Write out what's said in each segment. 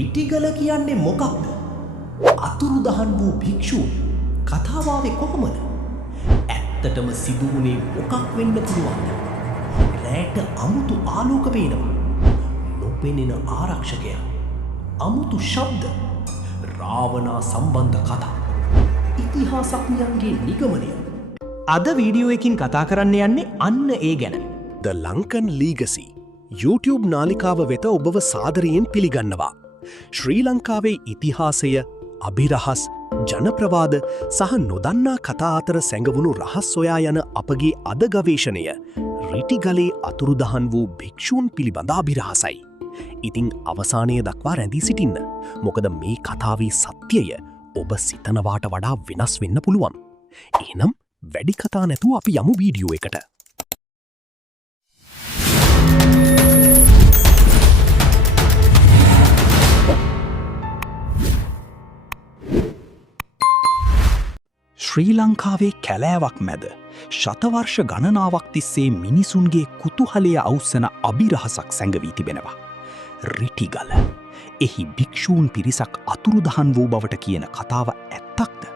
රිටිගල කියන්නේ මොකක්ද? අතුරුදහන් වූ භික්ෂූන් කතාව ආවේ කොහොමද? ඇත්තටම සිදු වුණේ මොකක් වෙන්න පුළුවන්ද? රැට අමුතු ආලෝක පේනවා. නොපෙනෙන ආරක්ෂකයා. අමුතු ශබ්ද. රාවණා සම්බන්ධ කතා. ඉතිහාසඥයන්ගේ නිගමනය. අද වීඩියෝ එකකින් කතා කරන්න යන්නේ අන්න ඒ ගැන. The Lankan Legacy YouTube නාලිකාව වෙත ඔබව සාදරයෙන් පිළිගන්නවා. ශ්‍රී ලංකාවේ ඉතිහාසය, අභිරහස්, ජනප්‍රවාද සහ නොදන්නා කතා අතර සැඟවුණු රහස් සොයා යන අපගේ අද ගවේෂණය රිටිගලේ අතුරුදහන් වූ භික්ෂූන් පිළිබඳ අභිරහසයි. ඉතින් අවසානය දක්වා රැඳී සිටින්න. මොකද මේ කතාවේ සත්‍යය ඔබ සිතනවාට වඩා වෙනස් වෙන්න පුළුවන්. එහෙනම් වැඩි කතා නැතුව අපි යමු වීඩියෝ එකට. ශ්‍රී ලංකාවේ කැලෑවක් මැද ශතවර්ෂ ගණනාවක් තිස්සේ මිනිසුන්ගේ කුතුහලය අවුස්සන අභිරහසක් සැඟවී තිබෙනවා. රිටිගල. එහි භික්ෂූන් පිරිසක් අතුරුදහන් වූ බවට කියන කතාව ඇත්තක්ද?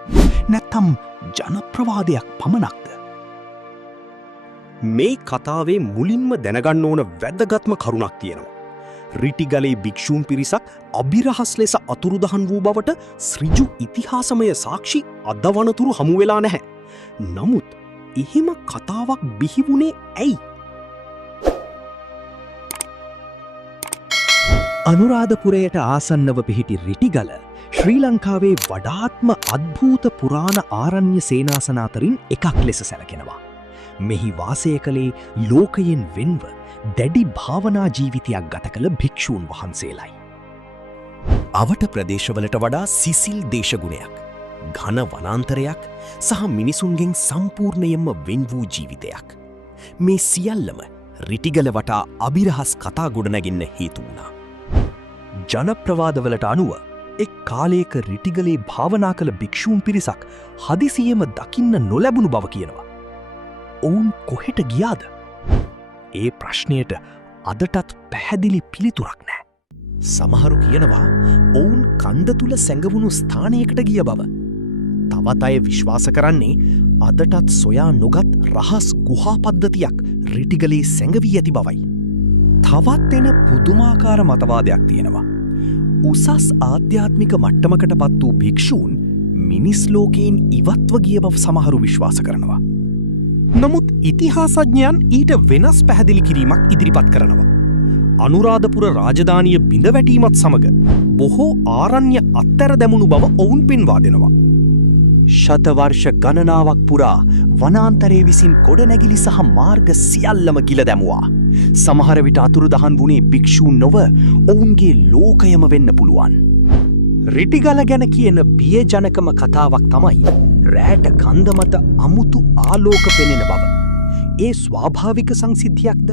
නැත්තම් ජනප්‍රවාදයක් පමණක්ද? මේ කතාවේ මුලින්ම දැනගන්න ඕන වැදගත්ම කරුණක් තියෙනවා. රිටිගලේ භික්ෂූන් පිරිසක් අභිරහස් ලෙස අතුරුදහන් වූ බවට ශ්‍රිජු ඉතිහාසමය සාක්ෂි අද වනතුරු හමු වෙලා නැහැ. නමුත් එහෙම කතාවක් බිහිවුණේ ඇයි? අනුරාධපුරයට ආසන්නව පිහිටි රිටිගල ශ්‍රී ලංකාවේ වඩාත්ම අද්භූත පුරාණ ආරණ්‍ය සේනාසන අතරින් එකක් ලෙස සැලකෙනවා. මෙහි වාසය කළේ ලෝකයෙන් වෙන්ව දැඩි භාවනා ජීවිතයක් ගත කළ භික්ෂූන් වහන්සේලායි. අවට ප්‍රදේශවලට වඩා සිසිල් දේශගුණයක්, ඝන වනාන්තරයක් සහ මිනිසුන්ගෙන් සම්පූර්ණයෙන්ම වෙන් වූ ජීවිතයක්. මේ සියල්ලම රිටිගල වටා අභිරහස් කතා ගොඩනැගෙන්න හේතු වුණා. ජනප්‍රවාදවලට අනුව එක් කාලයක රිටිගලේ භාවනා කළ භික්ෂූන් පිරිසක් හදිසියෙම දකින්න නොලැබුණු බව කියනවා. ඔවුන් කොහෙට ගියාද? ඒ ප්‍රශ්නයට අදටත් පැහැදිලි පිළිතුරක් නෑ. සමහරු කියනවා ඔවුන් කන්ද තුල සැඟවුණු ස්ථානයකට ගිය බව. තවත් අය විශ්වාස කරන්නේ අදටත් සොයා නොගත් රහස් ගුහා පද්ධතියක් රිටිගලේ සැඟවී ඇති බවයි. තවත් එන පුදුමාකාර මතවාදයක් තියෙනවා. උසස් ආධ්‍යාත්මික මට්ටමකට පත් වූ භික්ෂූන් මිනිස් ලෝකයෙන් ඉවත්ව ගිය බව සමහරු විශ්වාස කරනවා. නමුත් ඉතිහාසඥයන් ඊට වෙනස් පැහැදිලි කිරීමක් ඉදිරිපත් කරනවා. අනුරාධපුර රාජධානිය බිඳවැටීමත් සමග බොහෝ ආරණ්‍ය අත්තැර දැමුණු බව ඔවුන් පෙන්වා දෙනවා. ශතවර්ෂ ගණනාවක් පුරා වනාන්තරයේ විසින් ගොඩනැගිලි සහ මාර්ග සියල්ලම ගිල දැමුවා. සමහර විට අතුරුදහන් වුණේ භික්ෂූන් නොව ඔවුන්ගේ ලෝකයම වෙන්න පුළුවන්. රිටිගල ගැන කියන බියජනකම කතාවක් තමයි රෑට කන්ද මත අමුතු ආලෝක පෙනෙන බව. ඒ ස්වාභාවික සංසිද්ධියක්ද?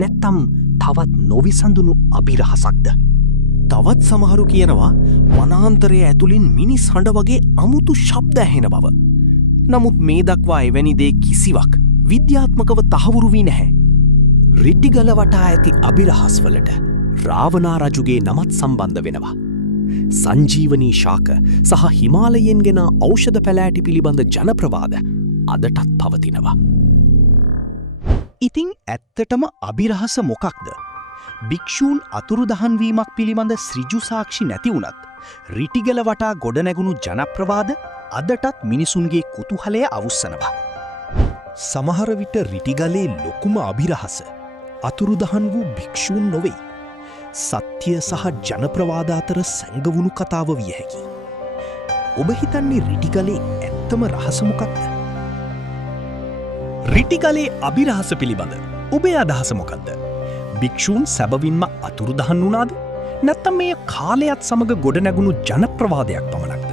නැත්තම් තවත් නොවිසඳුණු අභිරහසක්ද? තවත් සමහරු කියනවා වනාන්තරය ඇතුළින් මිනිස් හඬ වගේ අමුතු ශබ්ද ඇහෙන බව. නමුත් මේ දක්වා එවැනි දේ කිසිවක් විද්‍යාත්මකව තහවුරු වී නැහැ. රිටිගල වටා ඇති අභිරහස්වලට රාවණා රජුගේ නමත් සම්බන්ධ වෙනවා. සංජීවනී ශාක සහ හිමාලයෙන් ගෙන ඖෂධ පැලෑටි පිළිබඳ ජනප්‍රවාද අදටත් පවතිනවා. ඉතින් ඇත්තටම අභිරහස මොකක්ද? භික්ෂූන් අතුරුදහන් වීමක් පිළිබඳ ඍජු සාක්ෂි නැති වුණත් රිටිගල වටා ගොඩනැගුණු ජනප්‍රවාද අදටත් මිනිසුන්ගේ කුතුහලය අවුස්සනවා. සමහර විට රිටිගලේ ලොකුම අභිරහස අතුරුදහන් වූ භික්ෂූන් නොවෙයි. සත්‍ය සහ ජනප්‍රවාද අතර සැඟවුණු කතාව විය හැකි. ඔබ හිතන්නේ රිටිගලේ ඇත්තම රහස මොකක්ද? රිටිගලේ අභිරහස පිළිබඳ ඔබේ අදහස මොකක්ද? භික්ෂූන් සැබවින්ම අතුරුදහන් වුණාද? නැත්නම් මේ කාලයත් සමග ගොඩනැගුණු ජනප්‍රවාදයක් පමණක්ද?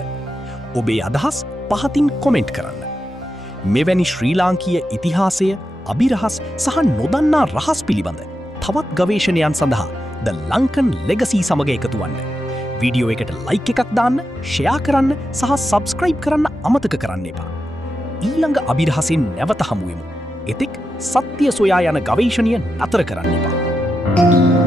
ඔබේ අදහස් පහතින් කොමෙන්ට් කරන්න. මෙවැනි ශ්‍රී ලාංකීය ඉතිහාසය, අභිරහස් සහ නොදන්නා රහස් පිළිබඳ තවත් ගවේෂණයන් සඳහා The Lankan Legacy සමග එකතු වන්න. වීඩියෝ එකට ලයික් එකක් දාන්න, ෂෙයා කරන්න සහ සබ්ස්ක්‍රයිබ් කරන්න අමතක කරන්න එපා. ඊළඟ අභිරහසෙන් නැවත හමුවෙමු. එතෙක් සත්‍ය සොයා යන ගවේෂණය නතර කරන්න එපා.